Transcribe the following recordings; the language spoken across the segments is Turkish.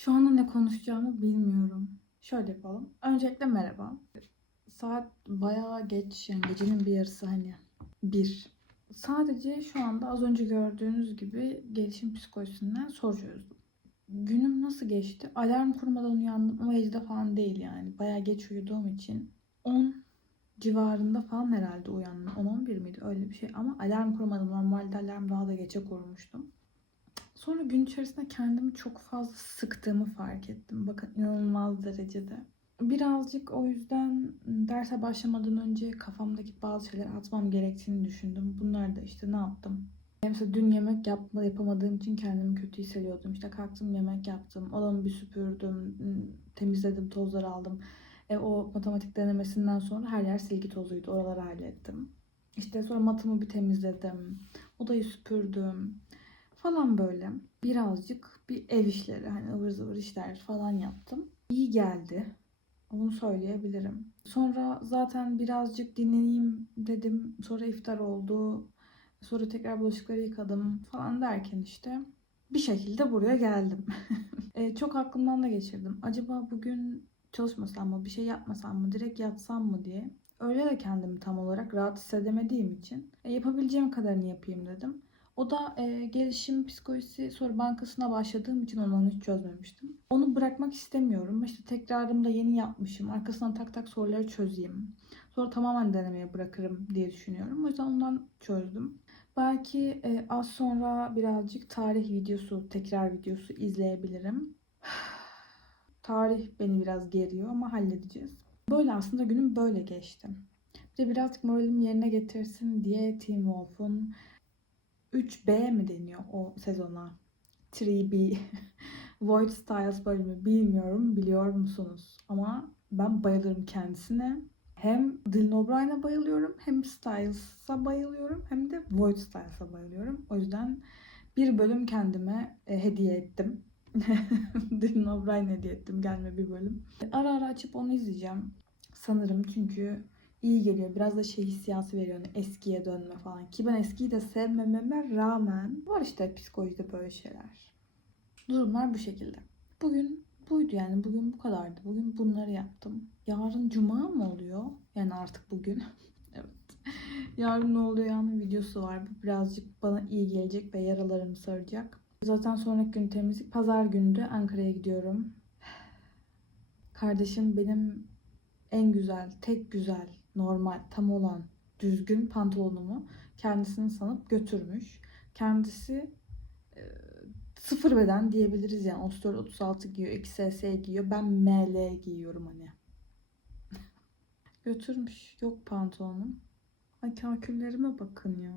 Şu anda ne konuşacağımı bilmiyorum. Şöyle yapalım. Öncelikle merhaba. Saat bayağı geç yani gecenin bir yarısı hani bir. Sadece şu anda az önce gördüğünüz gibi gelişim psikolojisinden soru çözdüm. Günüm nasıl geçti? Alarm kurmadan uyandım ama 7'de falan değil yani. Bayağı geç uyuduğum için 10 civarında falan herhalde uyandım. 10-11 miydi öyle bir şey ama alarm kurmadım. Normalde alarm daha da geçe kurmuştum. Sonra gün içerisinde kendimi çok fazla sıktığımı fark ettim. Bakın inanılmaz derecede. Birazcık o yüzden derse başlamadan önce kafamdaki bazı şeyler atmam gerektiğini düşündüm. Bunlar da işte ne yaptım? Mesela dün yemek yapma, yapamadığım için kendimi kötü hissediyordum. İşte kalktım yemek yaptım, odamı bir süpürdüm, temizledim, tozları aldım. E, o matematik denemesinden sonra her yer silgi tozuydu. Oraları hallettim. İşte sonra matımı bir temizledim. Odayı süpürdüm falan böyle. Birazcık bir ev işleri hani ıvır zıvır işler falan yaptım. İyi geldi. Onu söyleyebilirim. Sonra zaten birazcık dinleneyim dedim. Sonra iftar oldu. Sonra tekrar bulaşıkları yıkadım falan derken işte bir şekilde buraya geldim. e, çok aklımdan da geçirdim. Acaba bugün çalışmasam mı, bir şey yapmasam mı, direkt yatsam mı diye. Öyle de kendimi tam olarak rahat hissedemediğim için e, yapabileceğim kadarını yapayım dedim. O da e, gelişim psikolojisi soru bankasına başladığım için onu hiç çözmemiştim. Onu bırakmak istemiyorum. İşte tekrarımda yeni yapmışım. Arkasından tak tak soruları çözeyim. Sonra tamamen denemeye bırakırım diye düşünüyorum. O yüzden ondan çözdüm. Belki e, az sonra birazcık tarih videosu, tekrar videosu izleyebilirim. tarih beni biraz geriyor ama halledeceğiz. Böyle aslında günüm böyle geçti. Bir de birazcık moralimi yerine getirsin diye Teen Wolf'un 3B mi deniyor o sezona? 3B. Void Styles bölümü bilmiyorum biliyor musunuz? Ama ben bayılırım kendisine. Hem Dylan O'Brien'e bayılıyorum hem Styles'a bayılıyorum hem de Void Styles'a bayılıyorum. O yüzden bir bölüm kendime e, hediye ettim. Dylan O'Brien hediye ettim gelme bir bölüm. Ara ara açıp onu izleyeceğim. Sanırım çünkü iyi geliyor. Biraz da şey hissiyatı veriyor. Hani eskiye dönme falan. Ki ben eskiyi de sevmememe rağmen var işte psikolojide böyle şeyler. Durumlar bu şekilde. Bugün buydu yani. Bugün bu kadardı. Bugün bunları yaptım. Yarın cuma mı oluyor? Yani artık bugün. evet. Yarın ne oluyor yani videosu var. Bu birazcık bana iyi gelecek ve yaralarımı saracak. Zaten sonraki gün temizlik. Pazar günü Ankara'ya gidiyorum. Kardeşim benim en güzel, tek güzel, normal, tam olan, düzgün pantolonumu kendisini sanıp götürmüş. Kendisi e, sıfır beden diyebiliriz yani. 34-36 giyiyor, 2SS giyiyor. Ben ML giyiyorum hani. Götürmüş. Yok pantolonum. Ay kaküllerime bakın ya.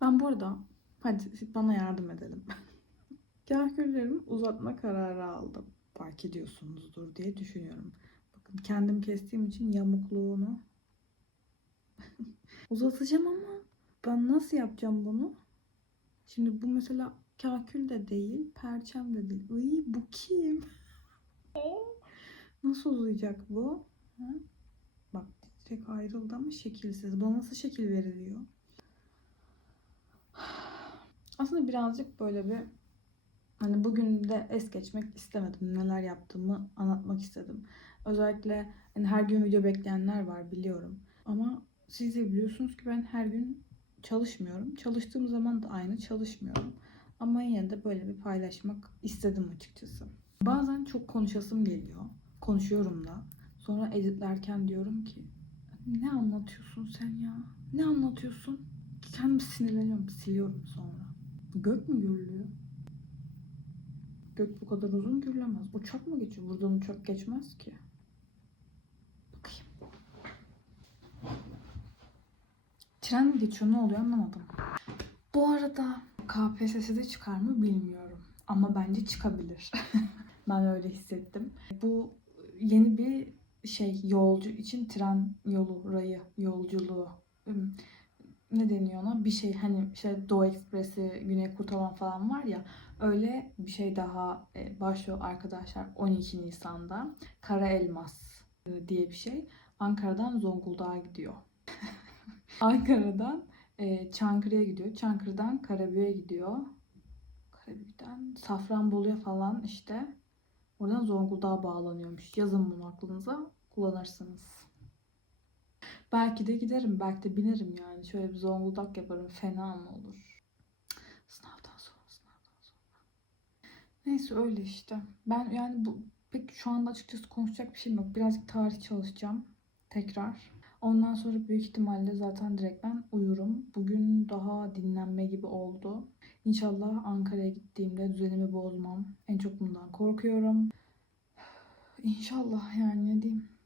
Ben bu arada hadi bana yardım edelim. Kaküllerimi uzatma kararı aldım. Fark ediyorsunuzdur diye düşünüyorum. Bakın kendim kestiğim için yamukluğunu uzatacağım ama ben nasıl yapacağım bunu? Şimdi bu mesela kakül de değil, perçem de değil. Iy bu kim? nasıl uzayacak bu? Ha? Bak tek ayrıldı ama şekilsiz. Buna nasıl şekil veriliyor? Aslında birazcık böyle bir hani bugün de es geçmek istemedim. Neler yaptığımı anlatmak istedim. Özellikle hani her gün video bekleyenler var biliyorum. Ama siz de biliyorsunuz ki ben her gün çalışmıyorum. Çalıştığım zaman da aynı çalışmıyorum. Ama yine de böyle bir paylaşmak istedim açıkçası. Bazen çok konuşasım geliyor. Konuşuyorum da. Sonra editlerken diyorum ki ne anlatıyorsun sen ya? Ne anlatıyorsun? Kendim sinirleniyorum. Siliyorum sonra. Gök mü gürlüyor? Gök bu kadar uzun gürlemez. Uçak mı geçiyor? Buradan uçak geçmez ki. Tren geçiyor? Ne oluyor anlamadım. Bu arada KPSS'de çıkar mı bilmiyorum. Ama bence çıkabilir. ben öyle hissettim. Bu yeni bir şey yolcu için tren yolu rayı yolculuğu ım, ne deniyor ona bir şey hani şey Doğu Ekspresi Güney Kurtalan falan var ya öyle bir şey daha e, başlıyor arkadaşlar 12 Nisan'da Kara Elmas e, diye bir şey Ankara'dan Zonguldak'a gidiyor. Ankara'dan e, Çankırı'ya gidiyor. Çankırı'dan Karabük'e gidiyor. Karabük'ten Safranbolu'ya falan işte Oradan Zonguldak'a bağlanıyormuş. Yazın bunu aklınıza kullanırsınız. Belki de giderim, belki de binerim yani. Şöyle bir Zonguldak yaparım. Fena mı olur? Sınavdan sonra, sınavdan sonra. Neyse öyle işte. Ben yani bu pek şu anda açıkçası konuşacak bir şeyim yok. Birazcık tarih çalışacağım tekrar. Ondan sonra büyük ihtimalle zaten direkt ben uyurum. Bugün daha dinlenme gibi oldu. İnşallah Ankara'ya gittiğimde düzenimi bozmam. En çok bundan korkuyorum. İnşallah yani ne diyeyim.